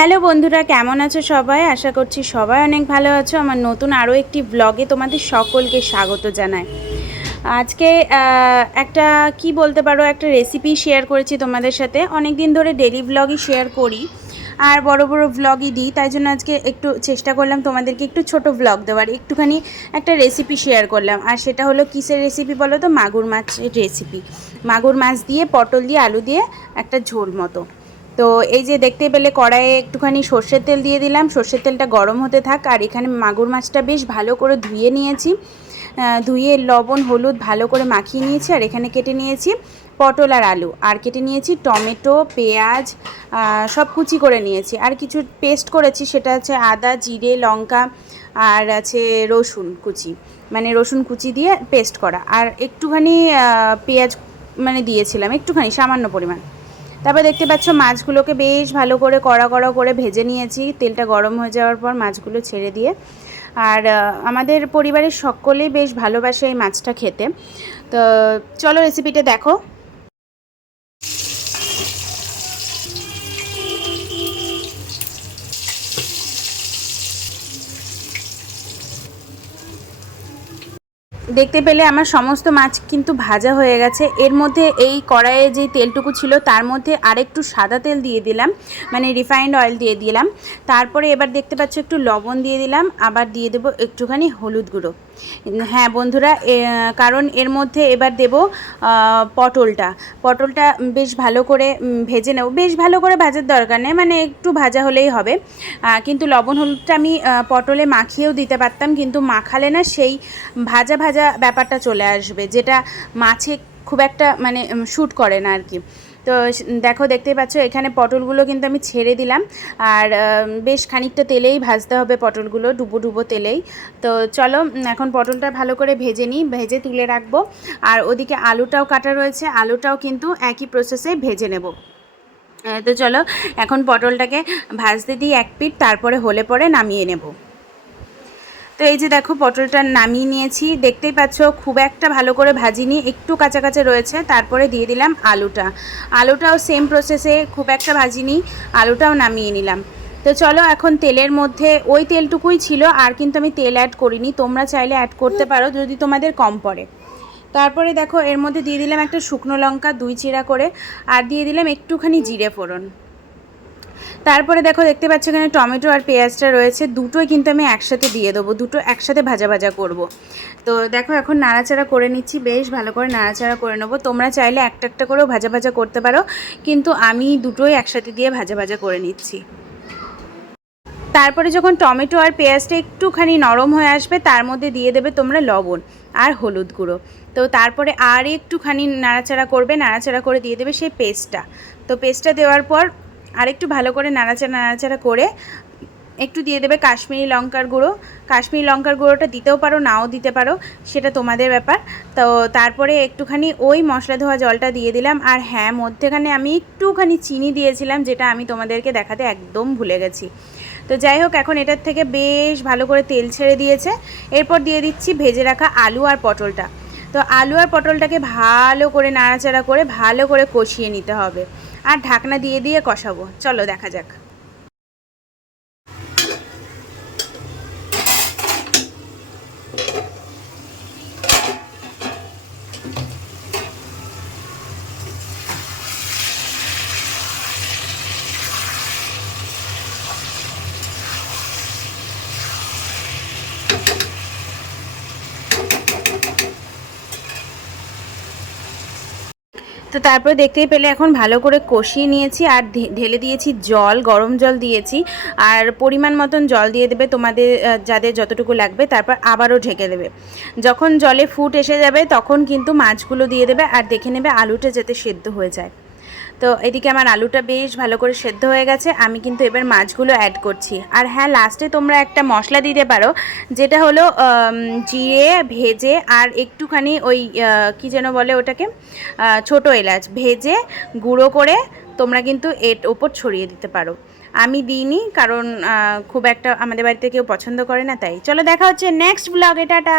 Hello বন্ধুরা, কেমন আছো সবাই? আশা করছি সবাই অনেক ভালো আছো। আমার নতুন আরও একটি ব্লগে তোমাদের সকলকে স্বাগত জানাই। আজকে একটা কি বলতে পারো, একটা রেসিপি শেয়ার করেছি তোমাদের সাথে। অনেক দিন ধরে ডেলি ব্লগই শেয়ার করি আর বড় বড় ব্লগই দিই, তাই জন্য আজকে একটু চেষ্টা করলাম তোমাদেরকে একটু ছোট ব্লগ দেওয়ার। একটুখানি একটা রেসিপি শেয়ার করলাম, আর সেটা হলো কিসের রেসিপি বলো তো? মাগুর মাছের রেসিপি। মাগুর মাছ দিয়ে, পটল দিয়ে, আলু দিয়ে একটা ঝোল মতো। তো এই যে দেখতে পেলে কড়াইয়ে একটুখানি সর্ষের তেল দিয়ে দিলাম। সর্ষের তেলটা গরম হতে থাক। আর এখানে মাগুর মাছটা বেশ ভালো করে ধুয়ে নিয়েছি। ধুয়ে লবণ হলুদ ভালো করে মাখিয়ে নিয়েছি। আর এখানে কেটে নিয়েছি পটল আর আলু, আর কেটে নিয়েছি টমেটো, পেঁয়াজ, সব কুচি করে নিয়েছি। আর কিছু পেস্ট করেছি, সেটা হচ্ছে আদা, জিরে, লঙ্কা, আর আছে রসুন কুচি, মানে রসুন কুচি দিয়ে পেস্ট করা। আর একটুখানি পেঁয়াজ মানে দিয়েছিলাম, একটুখানি সামান্য পরিমাণ। তারপর দেখতে পাচ্ছ মাছগুলোকে বেশ ভালো করে কড়া কড়া করে ভেজে নিয়েছি। তেলটা গরম হয়ে যাওয়ার পর মাছগুলো ছেড়ে দিয়ে, আর আমাদের পরিবারের সকলেই বেশ ভালোবাসে এই মাছটা খেতে। তো চলো রেসিপিটা দেখো। দেখতে পেলে আমার সমস্ত মাছ কিন্তু ভাজা হয়ে গেছে। এর মধ্যে এই কড়াইয়ে যে তেলটুকু ছিল তার মধ্যে আরেকটু সাদা তেল দিয়ে দিলাম, মানে রিফাইন্ড অয়েল দিয়ে দিলাম। তারপরে এবার দেখতে পাচ্ছ একটু লবণ দিয়ে দিলাম, আবার দিয়ে দেবো একটুখানি হলুদ গুঁড়ো। হ্যাঁ বন্ধুরা, কারণ এর মধ্যে এবার দেব পটলটা বেশ ভালো করে ভেজে নেব। বেশ ভালো করে ভাজার দরকার নেই, মানে একটু ভাজা হলেই হবে। কিন্তু লবণ হলুদটা আমি পটলে মাখিয়েও দিতে পারতাম, কিন্তু মাখালে না সেই ভাজা ভাজা ব্যাপারটা চলে আসবে, যেটা মাছে খুব একটা মানে শ্যুট করে না আর কি। তো দেখো, দেখতেই পাচ্ছ এখানে পটলগুলো কিন্তু আমি ছেড়ে দিলাম। আর বেশ খানিকটা তেলেই ভাজতে হবে পটলগুলো, ডুবো ডুবো তেলেই। তো চলো এখন পটলটা ভালো করে ভেজে নিই, ভেজে তুলে রাখবো। আর ওদিকে আলুটাও কাটা রয়েছে, আলুটাও কিন্তু একই প্রসেসে ভেজে নেব। তো চলো এখন পটলটাকে ভাজতে দিই এক পিঠ, তারপরে হলে পরে নামিয়ে নেব। তো এই যে দেখো পটলটা নামিয়ে নিয়েছি। দেখতেই পাচ্ছ খুব একটা ভালো করে ভাজিনি, একটু কাঁচা কাঁচা রয়েছে। তারপরে দিয়ে দিলাম আলুটাও সেম প্রসেসে, খুব একটা ভাজিনি, আলুটাও নামিয়ে নিলাম। তো চলো এখন তেলের মধ্যে ওই তেলটুকুই ছিল, আর কিন্তু আমি তেল অ্যাড করিনি। তোমরা চাইলে অ্যাড করতে পারো যদি তোমাদের কম পড়ে। তারপরে দেখো এর মধ্যে দিয়ে দিলাম একটা শুকনো লঙ্কা 2 চিরা করে, আর দিয়ে দিলাম একটুখানি জিরে ফোড়ন। তারপরে দেখো, দেখতে পাচ্ছ এখানে টমেটো আর পেঁয়াজটা রয়েছে, দুটোই কিন্তু আমি একসাথে দিয়ে দেবো, দুটো একসাথে ভাজা ভাজা করব। তো দেখো এখন নাড়াচাড়া করে নিচ্ছি, বেশ ভালো করে নাড়াচাড়া করে নেবো। তোমরা চাইলে একটা একটা করেও ভাজা ভাজা করতে পারো, কিন্তু আমি দুটোই একসাথে দিয়ে ভাজা ভাজা করে নিচ্ছি। তারপরে যখন টমেটো আর পেঁয়াজটা একটুখানি নরম হয়ে আসবে, তার মধ্যে দিয়ে দেবে তোমরা লবণ আর হলুদ গুঁড়ো। তো তারপরে আর একটুখানি নাড়াচাড়া করবে, নাড়াচাড়া করে দিয়ে দেবে সেই পেস্টটা। তো পেস্টটা দেওয়ার পর আরেকটু ভালো করে নাড়াচাড়া করে একটু দিয়ে দেবে কাশ্মীরি লঙ্কার গুঁড়ো। কাশ্মীরি লঙ্কার গুঁড়োটা দিতেও পারো, নাও দিতে পারো, সেটা তোমাদের ব্যাপার। তো তারপরে একটুখানি ওই মশলা ধোয়া জলটা দিয়ে দিলাম। আর হ্যাঁ, মধ্যেখানে আমি একটুখানি চিনি দিয়েছিলাম, যেটা আমি তোমাদেরকে দেখাতে একদম ভুলে গেছি। তো যাই হোক, এখন এটার থেকে বেশ ভালো করে তেল ছেড়ে দিয়েছে। এরপর দিয়ে দিচ্ছি ভেজে রাখা আলু আর পটলটা। তো আলু আর পটলটাকে ভালো করে নাড়াচাড়া করে ভালো করে কষিয়ে নিতে হবে, আর ঢাকনা দিয়ে দিয়ে কষাবো। চলো দেখা যাক। তো তারপরে দেখতেই পেলে এখন ভালো করে কষিয়ে নিয়েছি, আর ঢেলে দিয়েছি জল, গরম জল দিয়েছি। আর পরিমাণ মতন জল দিয়ে দেবে তোমাদের, যাদের যতটুকু লাগবে। তারপর আবারও ঢেকে দেবে। যখন জলে ফুট এসে যাবে তখন কিন্তু মাছগুলো দিয়ে দেবে, আর দেখে নেবে আলুটা যাতে সেদ্ধ হয়ে যায়। তো এদিকে আমার আলুটা বেশ ভালো করে সেদ্ধ হয়ে গেছে, আমি কিন্তু এবার মাছগুলো অ্যাড করছি। আর হ্যাঁ, লাস্টে তোমরা একটা মশলা দিতে পারো, যেটা হলো জিরে ভেজে আর একটুখানি ওই কী যেন বলে ওটাকে, ছোটো এলাচ ভেজে গুঁড়ো করে তোমরা কিন্তু এর ওপর ছড়িয়ে দিতে পারো। আমি দিইনি, কারণ খুব একটা আমাদের বাড়িতে কেউ পছন্দ করে না, তাই। চলো দেখা হচ্ছে নেক্সট ব্লগে, টাটা।